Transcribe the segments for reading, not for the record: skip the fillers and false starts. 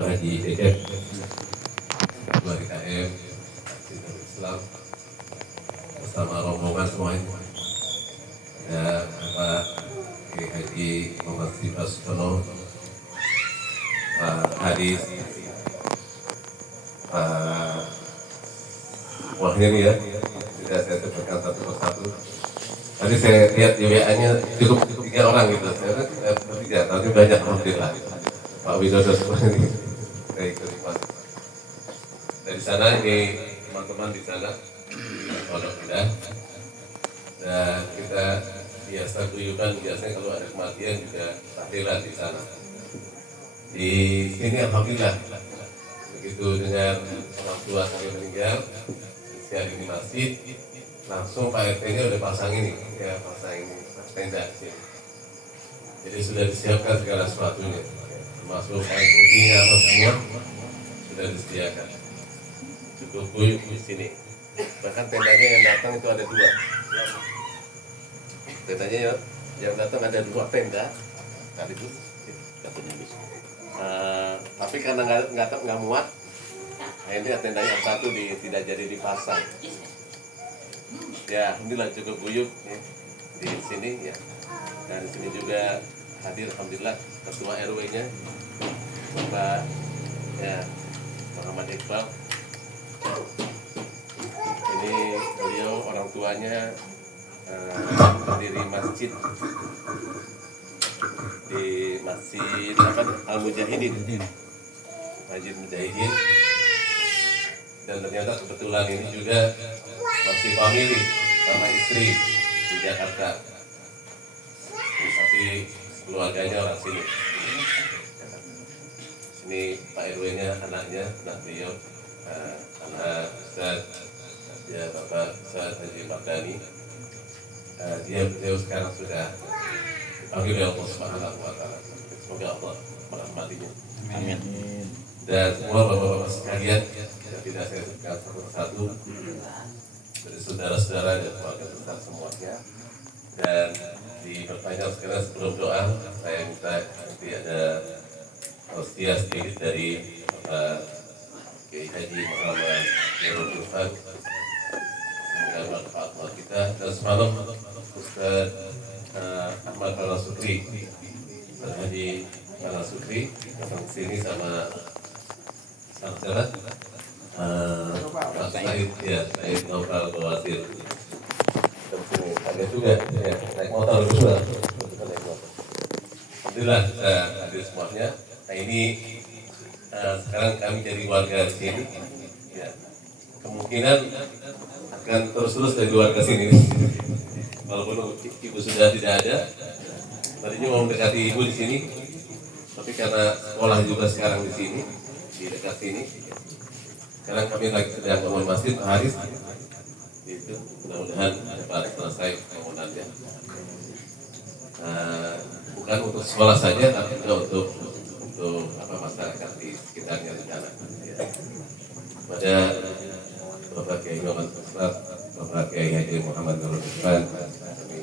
Haji Dedek, Ketua DKM, Sinten Islam, bersama rombongan semuanya. Ada Bapak Haji Muhammad Sifat Sutono, Pak Hadis, Pak Wahyani ya, tidak saya sebutkan satu persatu. Tadi saya lihat di WA-nya cukup 3 orang gitu, saya bertiga, tapi banyak alhamdulillah. Pak Widodo semuanya saya ikut masuk. Dari sana ini teman-teman di sana pondok indah, dan kita biasa guyuban, biasanya kalau ada kematian juga tahlilan di sana. Di sini alhamdulillah begitu dengan orang tua saya meninggal, usia di masjid, langsung Pak RT-nya udah pasang ini, ya pasang tenda di sini. Jadi sudah disiapkan segala sesuatunya, termasuk air putihnya apa semua sudah disediakan. Cukup guyup di sini. Bahkan tendanya yang datang itu ada 2. Tendanya yang datang ada 2 tenda. Tadi itu katanya bisa. Tapi karena nggak muat, akhirnya tendanya yang satu tidak jadi dipasang. Ya, alhamdulillah cukup guyup ya, di sini ya. Dan di sini juga hadir alhamdulillah ketua RW-nya Bapak ya Muhammad Iqbal. Ini beliau orang tuanya pendiri masjid di Masjid Al-Mujahidin, Masjid Mujahidin. Dan ternyata kebetulan ini juga masih family sama istri di Jakarta, tapi keluarganya orang sini. Sini Pak RW-nya, anaknya, anak beliau, anak Ustaz ya Bapak Ustaz Haji Mardani. Beliau sekarang sudah dipanggil oleh Allah Subhanahu wa Ta'ala. Semoga Allah merahmatinya. Amin. Dan semua bapak-bapak sekalian yang tidak saya sebutkan satu persatu, dari saudara-saudara dan keluarga besar semuanya. Dan diperpanjang sekarang sebelum doa, saya minta nanti ada tausiah sedikit dari Bapak Kiai Haji Muhammad Nurul Irfan. Semoga manfaat buat kita. Dan semalam Ustaz Ahmad Al-Sukri, Ustaz Haji Al-Sukri datang ke sini sama siapa? Pak Said, ya, Said Naufal Bawasir. Dari sini ada juga, ya, naik motor juga. Alhamdulillah bisa hadir semuanya. Nah ini sekarang kami jadi warga di sini. Ya, kemungkinan akan terus dari warga sini. Walaupun ibu sudah tidak ada, tadinya mau mendekati ibu di sini, tapi karena sekolah juga sekarang di sini, di dekat sini. Sekarang kami lagi sedang bangun masjid Pak Haris. Itu mudah-mudahan dapat selesai bangunannya. Bukan untuk sekolah saja, tapi juga untuk masyarakat di sekitarnya di sana. Ya. Pada Bapak Kiai Muhammad Ustaz, Bapak Kiai Haji Muhammad Nurul Irfan, kami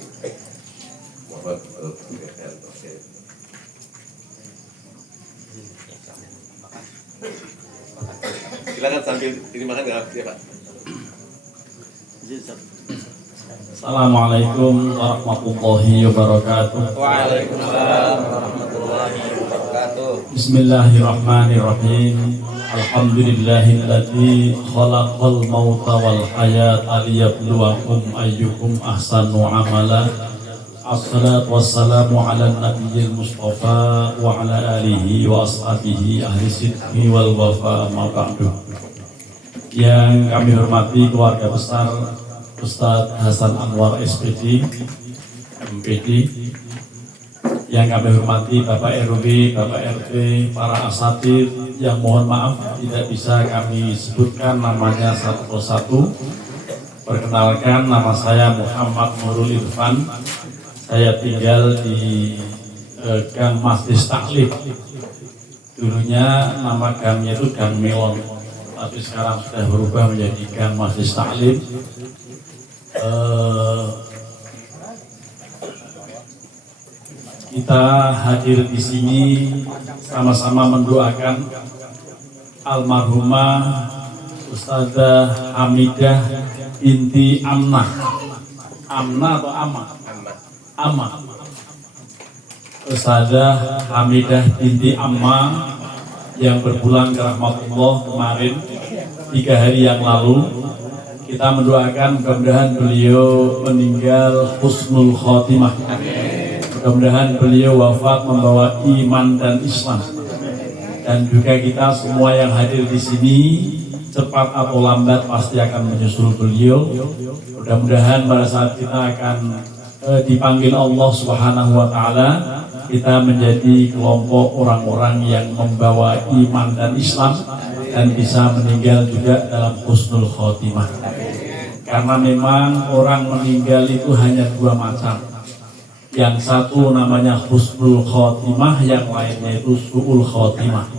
mohon untuk memberikan tausiah. Silakan sambil ini makan nggak ya Pak? Assalamualaikum warahmatullahi wabarakatuh. Waalaikumsalam warahmatullahi wabarakatuh. Bismillahirrahmanirrahim. Alhamdulillahilladzi khalaqal mauta wal hayata liyabluwakum ayyukum ahsanu amala. Assalatu wassalamu ala nabiyyil mustafa wa ala alihi wa ashabihi ahli sidqi wal wafa ma ba'du. Yang kami hormati keluarga besar Ustadz Hasan Anwar SPD, MPD. Yang kami hormati Bapak RW, Bapak RT, para asatid yang mohon maaf tidak bisa kami sebutkan namanya satu persatu. Perkenalkan, nama saya Muhammad Nurul Irfan. Saya tinggal di Gang Masjid Taklim. Dulunya nama gangnya itu Gang Melon, tapi sekarang sudah berubah menjadi Gang Masjid Taklim. Kita hadir di sini sama-sama mendoakan almarhumah Ustazah Hamidah binti Amnah. Amnah atau Amah? Amah. Ustazah Hamidah binti Ammah yang berpulang ke rahmatullah kemarin 3 hari yang lalu. Kita mendoakan mudah-mudahan beliau meninggal husnul khotimah. Mudah-mudahan beliau wafat membawa iman dan Islam. Dan juga kita semua yang hadir di sini cepat atau lambat pasti akan menyusul beliau. Mudah-mudahan pada saat kita akan dipanggil Allah Subhanahu wa taala, kita menjadi kelompok orang-orang yang membawa iman dan Islam dan bisa meninggal juga dalam husnul khotimah. Karena memang orang meninggal itu hanya 2 macam. Yang satu namanya husnul khotimah, yang lainnya itu su'ul khotimah.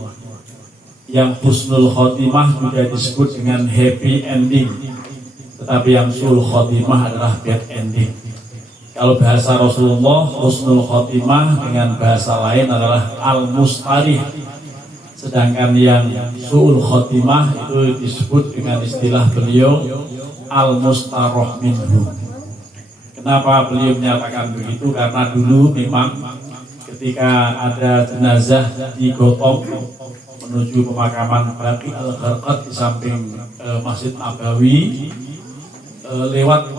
Yang husnul khotimah juga disebut dengan happy ending, tetapi yang su'ul khotimah adalah bad ending. Kalau bahasa Rasulullah, husnul khotimah dengan bahasa lain adalah al-mustarih. Sedangkan yang su'ul khotimah itu disebut dengan istilah beliau al-mustaroh minhu. Kenapa beliau menyatakan begitu? Karena dulu memang ketika ada jenazah digotong menuju pemakaman Baqi al-Gharqad di samping Masjid Nabawi, lewat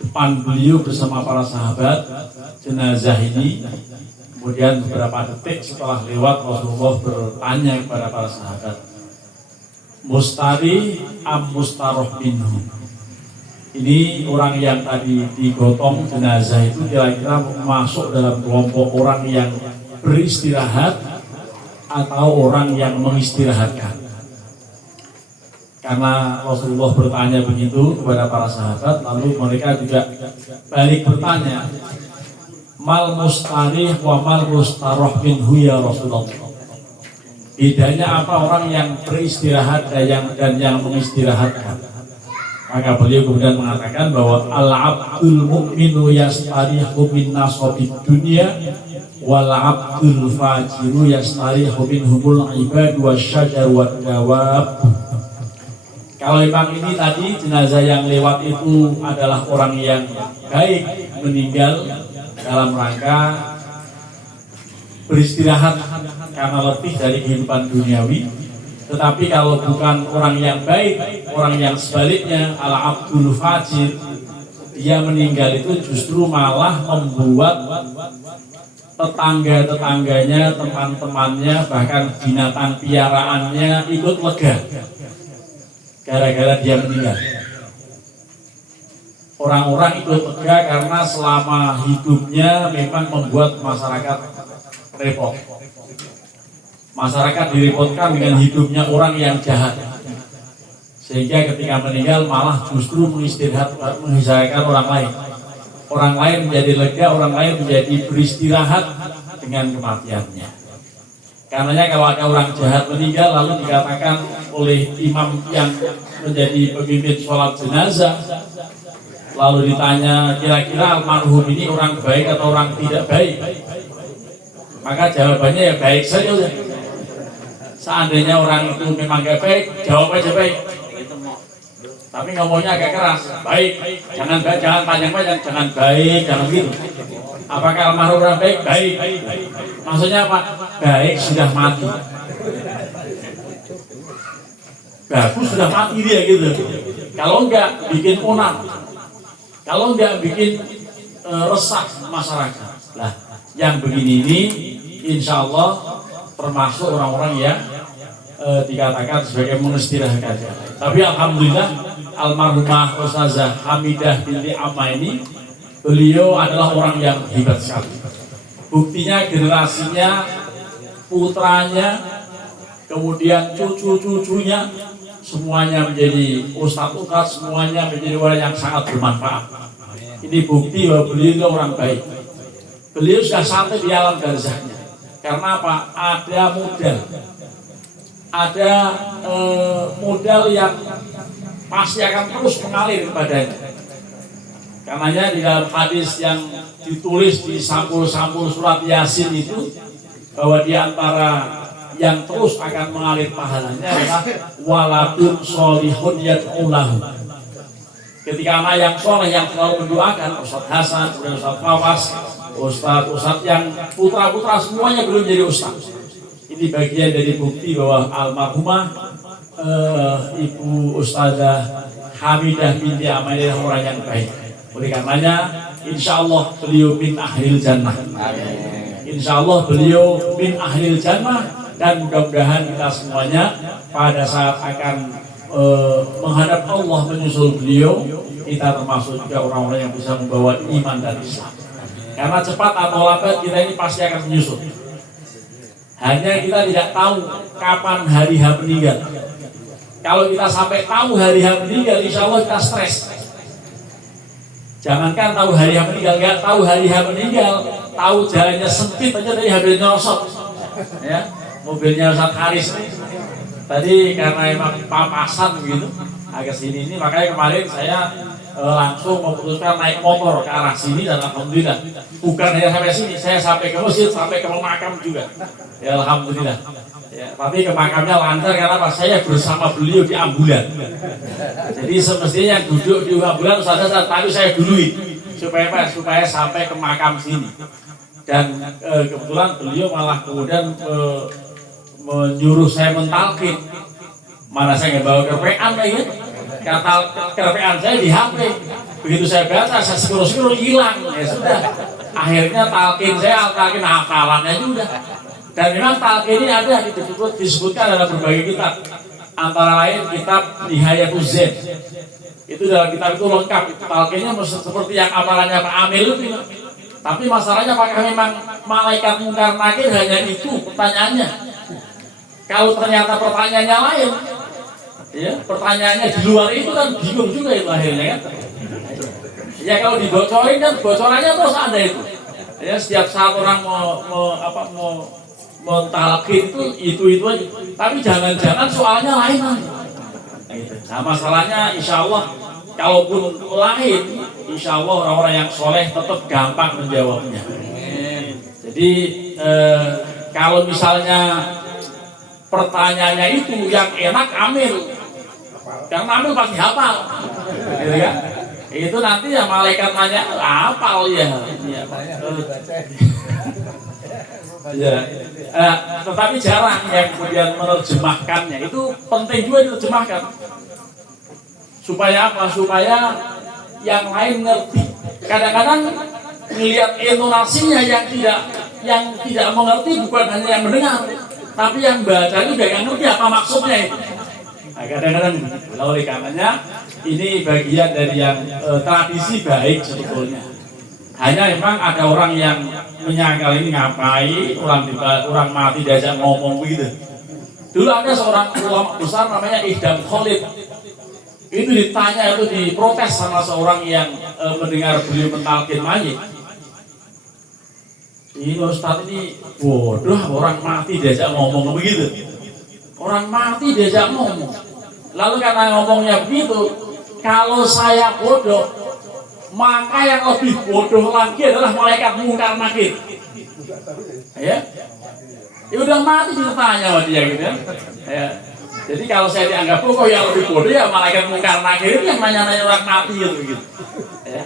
depan beliau bersama para sahabat jenazah ini. Kemudian beberapa detik setelah lewat, Rasulullah bertanya kepada para sahabat, mustari am mustaroh minhu. Ini orang yang tadi digotong jenazah itu kira-kira masuk dalam kelompok orang yang beristirahat atau orang yang mengistirahatkan. Karena Rasulullah bertanya begitu kepada para sahabat, lalu mereka juga balik bertanya, mal mustarih wa mal mustaroh minhu ya Rasulullah. Bedanya apa orang yang beristirahat dan yang mengistirahatkan? Maka beliau kemudian mengatakan bahwa al-abdul mu'minu yastarihu min nasabid dunya wal abdul fajiru yastarihu min humul ibad wa syajar wa dawab. Kalau memang ini tadi jenazah yang lewat itu adalah orang yang baik meninggal dalam rangka beristirahat karena letih dari kehidupan duniawi. Tetapi kalau bukan orang yang baik, orang yang sebaliknya ala abdul fajir, dia meninggal itu justru malah membuat tetangga-tetangganya, teman-temannya, bahkan binatang piaraannya ikut lega gara-gara dia meninggal. Orang-orang ikut lega karena selama hidupnya memang membuat masyarakat repot. Masyarakat direpotkan dengan hidupnya orang yang jahat, sehingga ketika meninggal malah justru mengistirahatkan orang lain. Orang lain menjadi lega, orang lain menjadi beristirahat dengan kematiannya. Karenanya kalau ada orang jahat meninggal lalu dikatakan oleh imam yang menjadi pemimpin sholat jenazah, lalu ditanya kira-kira almarhum ini orang baik atau orang tidak baik, maka jawabannya ya baik saja. Seandainya orang itu memang gak baik, jawab aja baik. Tapi ngomongnya agak keras, baik, jangan panjang-panjang, jangan baik, jangan gitu. Apakah almarhum orang baik? Baik. Maksudnya apa? Baik sudah mati. Bagus sudah mati dia gitu. Kalau enggak bikin onar, kalau enggak bikin resah masyarakat. Lah, yang begini ini, insya Allah termasuk orang-orang yang dikatakan sebagai mengistirahatkan. Tapi alhamdulillah almarhumah Ustazah Hamidah binti Ammah ini, beliau adalah orang yang hebat sekali. Buktinya generasinya, putranya, kemudian cucu-cucunya semuanya menjadi ustadz-ustadz, semuanya menjadi orang yang sangat bermanfaat. Ini bukti bahwa beliau itu orang baik. Beliau sudah sampai di alam barzahnya. Karena apa? Ada modal. Ada modal yang pasti akan terus mengalir kepadanya. Karenanya di dalam hadis yang ditulis di sampul-sampul surat Yasin itu, bahwa di antara yang terus akan mengalir pahalanya adalah waladun sholihun yad'ulahu. Ketika anak yang soleh yang selalu mendoakan, Ustadz Hasan, Ustadz Fawas, Ustadz yang putra-putra semuanya belum jadi ustadz. Ini bagian dari bukti bahwa almarhumah Ibu Ustazah Hamidah binti Amaliah orang yang baik. Oleh karenanya, insya Allah beliau min ahlil jannah. Insya Allah beliau min ahlil jannah, dan mudah-mudahan kita semuanya pada saat akan menghadap Allah menyusul beliau, kita termasuk juga orang-orang yang bisa membawa iman dan Islam. Karena cepat atau lambat kita ini pasti akan menyusul. Hanya kita tidak tahu kapan hari H meninggal. Kalau kita sampai tahu hari H meninggal, insya Allah kita stres. Jangankan tahu hari H meninggal, nggak tahu hari H meninggal, tahu jalannya sempit aja tadi hampir nyosot. Ya, mobilnya Ustadz Haris tadi karena emang papasan gitu agak sini ini, makanya kemarin saya langsung memutuskan naik motor ke arah sini, dan alhamdulillah bukan hanya sampai sini, saya sampai ke masjid, sampai ke makam juga. Ya alhamdulillah. Ya, tapi ke makamnya lancar karena pas saya bersama beliau di ambulan. Jadi semestinya yang duduk di ambulan tapi saya dului supaya sampai ke makam sini. Dan kebetulan beliau malah kemudian menyuruh saya mentalkin. Mana saya nggak bawa kerpean lagi, kata kerpean saya di HP. Begitu saya baca, saya scroll hilang. Ya sudah. Akhirnya talkin saya talkin hafalannya juga. Dan memang talqin ini ada disebutkan dalam berbagai kitab. Antara lain kitab Nihayatul Zain. Itu dalam kitab itu lengkap. Talqinnya seperti yang amalannya Pak Amil itu. Tapi masalahnya apakah memang malaikat mungkar nakir hanya itu pertanyaannya? Kalau ternyata pertanyaannya lain, ya pertanyaannya di luar itu kan bingung juga itu akhirnya kan. Ya kalau dibocorin kan bocorannya terus ada itu. Ya setiap saat orang mau mentalkin itu aja. Tapi jangan-jangan soalnya lain lagi. Nah, masalahnya insya Allah kalaupun lain, insya Allah orang-orang yang soleh tetap gampang menjawabnya. Jadi kalau misalnya pertanyaannya itu yang enak amil, yang amil pasti hafal, gitu kan? Itu nanti ya malaikat nanya hafal ya. Ya. Tetapi jarang yang kemudian menerjemahkannya. Itu penting juga diterjemahkan. Supaya apa? Supaya yang lain ngerti. Kadang-kadang melihat intonasinya yang tidak mengerti, bukan hanya yang mendengar, tapi yang baca itu juga nggak ngerti apa maksudnya itu. Nah, kadang-kadang oleh karenanya ini bagian dari yang tradisi baik sebetulnya. Hanya memang ada orang yang menyangkal ini ngapain orang mati diajak ngomong begitu. Dulu ada seorang ulama besar namanya Ihdam Khalid. Itu ditanya, itu diprotes sama seorang yang mendengar beliau mentalkin mayit. Ini Ustaz ini bodoh, orang mati diajak ngomong begitu. Orang mati diajak ngomong. Lalu karena ngomongnya begitu, kalau saya bodoh, maka yang lebih bodoh lagi adalah malaikat mungkar nakir. Ya, ya udah mati ditanya sama dia gitu ya. Ya. Jadi kalau saya dianggap bodoh, yang lebih bodoh ya malaikat mungkar nakir itu yang nanya-nanya orang mati gitu. Ya.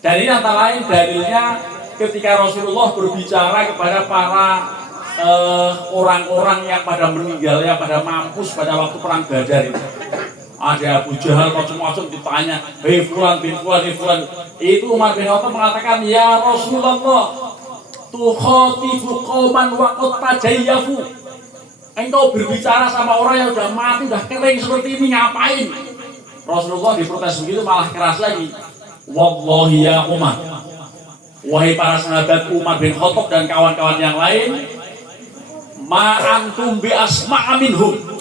Dan ini antara lain dalilnya ketika Rasulullah berbicara kepada para orang-orang yang pada meninggal, yang pada mampus pada waktu perang Badar itu. Ada Abu Jahal macam-macam ditanya, hei fulan bin fulan, itu Umar bin Khattab mengatakan, ya Rasulullah, tukhatibu qauman wa qad tajayyafu. Engkau berbicara sama orang yang sudah mati, sudah kering seperti ini, ngapain? Rasulullah diprotes begitu malah keras lagi. Wallahi ya Umar, wahai para sahabat Umar bin Khattab dan kawan-kawan yang lain, ma antum bi asma'a minhum.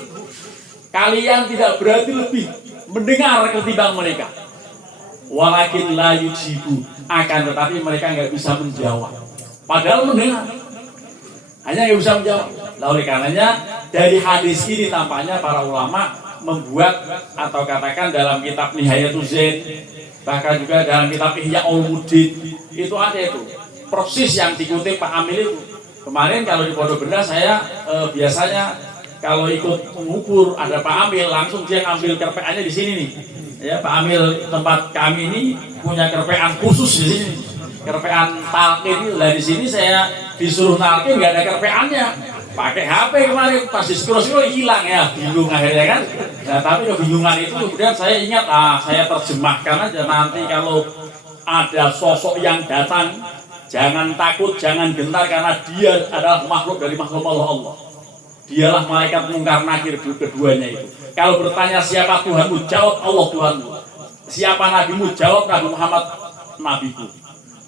Kalian tidak berarti lebih mendengar ketimbang mereka. Walakin la yujibu, akan tetapi mereka nggak bisa menjawab. Padahal mendengar, hanya nggak bisa menjawab. Nah, oleh karenanya dari hadis ini tampaknya para ulama membuat atau katakan dalam kitab Nihayatul Zain, bahkan juga dalam kitab Ihya Ulumuddin itu ada itu persis yang dikutip Pak Amil itu. Kemarin kalau di Pondok Benda saya biasanya kalau ikut mengubur ada Pak Amil, langsung dia ngambil kerpeannya di sini nih. Ya, Pak Amil tempat kami ini punya kerpean khusus di sini. Kerpean talqin lah, di sini saya disuruh talqin nggak ada kerpeannya. Pakai HP kemarin pas di scroll hilang ya, bingung akhirnya kan. Nah, tapi kebingungan itu kemudian saya ingat, saya terjemahkan aja nanti kalau ada sosok yang datang, jangan takut, jangan gentar karena dia adalah makhluk dari makhluk Allah. Dialah malaikat mungkar nakir keduanya itu. Kalau bertanya siapa Tuhanmu, jawab Allah Tuhanmu. Siapa nabimu, jawab Nabi Muhammad nabiku.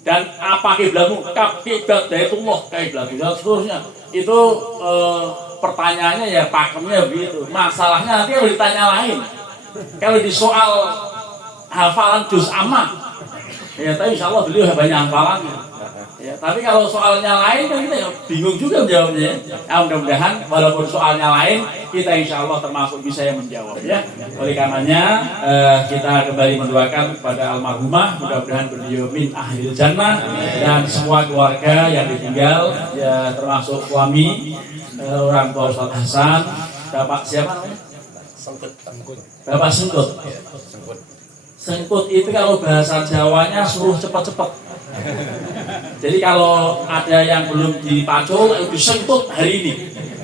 Dan apa kiblatmu, kiblat Baitullah kiblatmu dan seterusnya. Itu pertanyaannya ya pakemnya begitu. Masalahnya nanti kalau ditanya lain. Kalau di soal hafalan juz amma, ya tapi insya Allah beliau banyak hafalannya. Ya, tapi kalau soalnya lain kan kita ya bingung juga menjawabnya. Ya, mudah-mudahan walaupun soalnya lain kita insya Allah termasuk bisa yang menjawab ya. Oleh karenanya kita kembali mendoakan kepada almarhumah, mudah-mudahan beliau min ahlil jannah dan semua keluarga yang ditinggal ya, termasuk suami, orang tua Ustaz Hasan, Bapak siapa namanya? Bapak Sengkut. Sengkut itu kalau bahasa Jawanya suruh cepat-cepat. Jadi kalau ada yang belum dipacul, disengkut hari ini.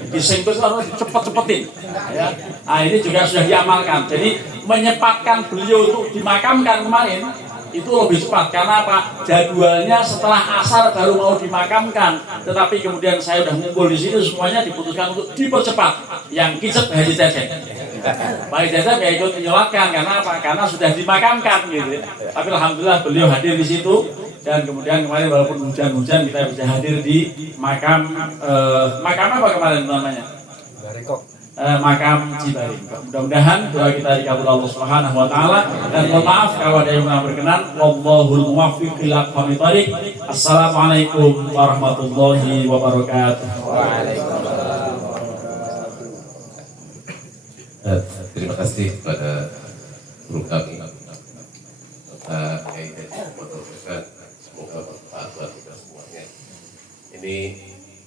Disengkut harus cepet-cepetin. Ya. Nah, ini juga sudah diamalkan. Jadi menyempatkan beliau untuk dimakamkan kemarin itu lebih cepat. Karena apa? Jadwalnya setelah asar baru mau dimakamkan. Tetapi kemudian saya sudah ngumpul di sini, semuanya diputuskan untuk dipercepat. Yang kicet Haji Cecep. Pak Cecep ya ikut menyolatkan. Karena apa? Karena sudah dimakamkan gitu. Tapi alhamdulillah beliau hadir di situ. Dan kemudian kemarin walaupun hujan-hujan kita bisa hadir di makam apa kemarin namanya? Makam Cibarengkok. Mudah-mudahan doa kita dikabul Allah Subhanahu wa taala dan mohon maaf kalau ada yang berkenan. Wallahul muwaffiq ila aqwamit thoriq. Assalamualaikum warahmatullahi wabarakatuh. Waalaikumsalam. Terima kasih kepada guru kami Bapak Kiai Haji. Semoga bermanfaat buat kita semuanya. Ini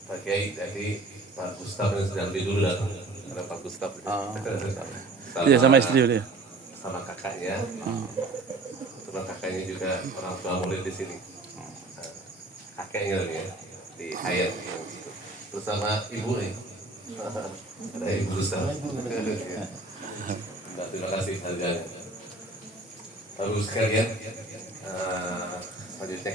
Pak Kiai dari Pak Gustaf yang sedang lebih dulu datang. Ada Pak Gustaf. Iya sama istri dia. Sama kakaknya. Kebetulan kakaknya juga orang tua murid di sini. Kakeknya ya di Hayat. Terus sama ibu nih. Ada Ibu Gustaf. Terima kasih kalian. Lalu sekalian. Selanjutnya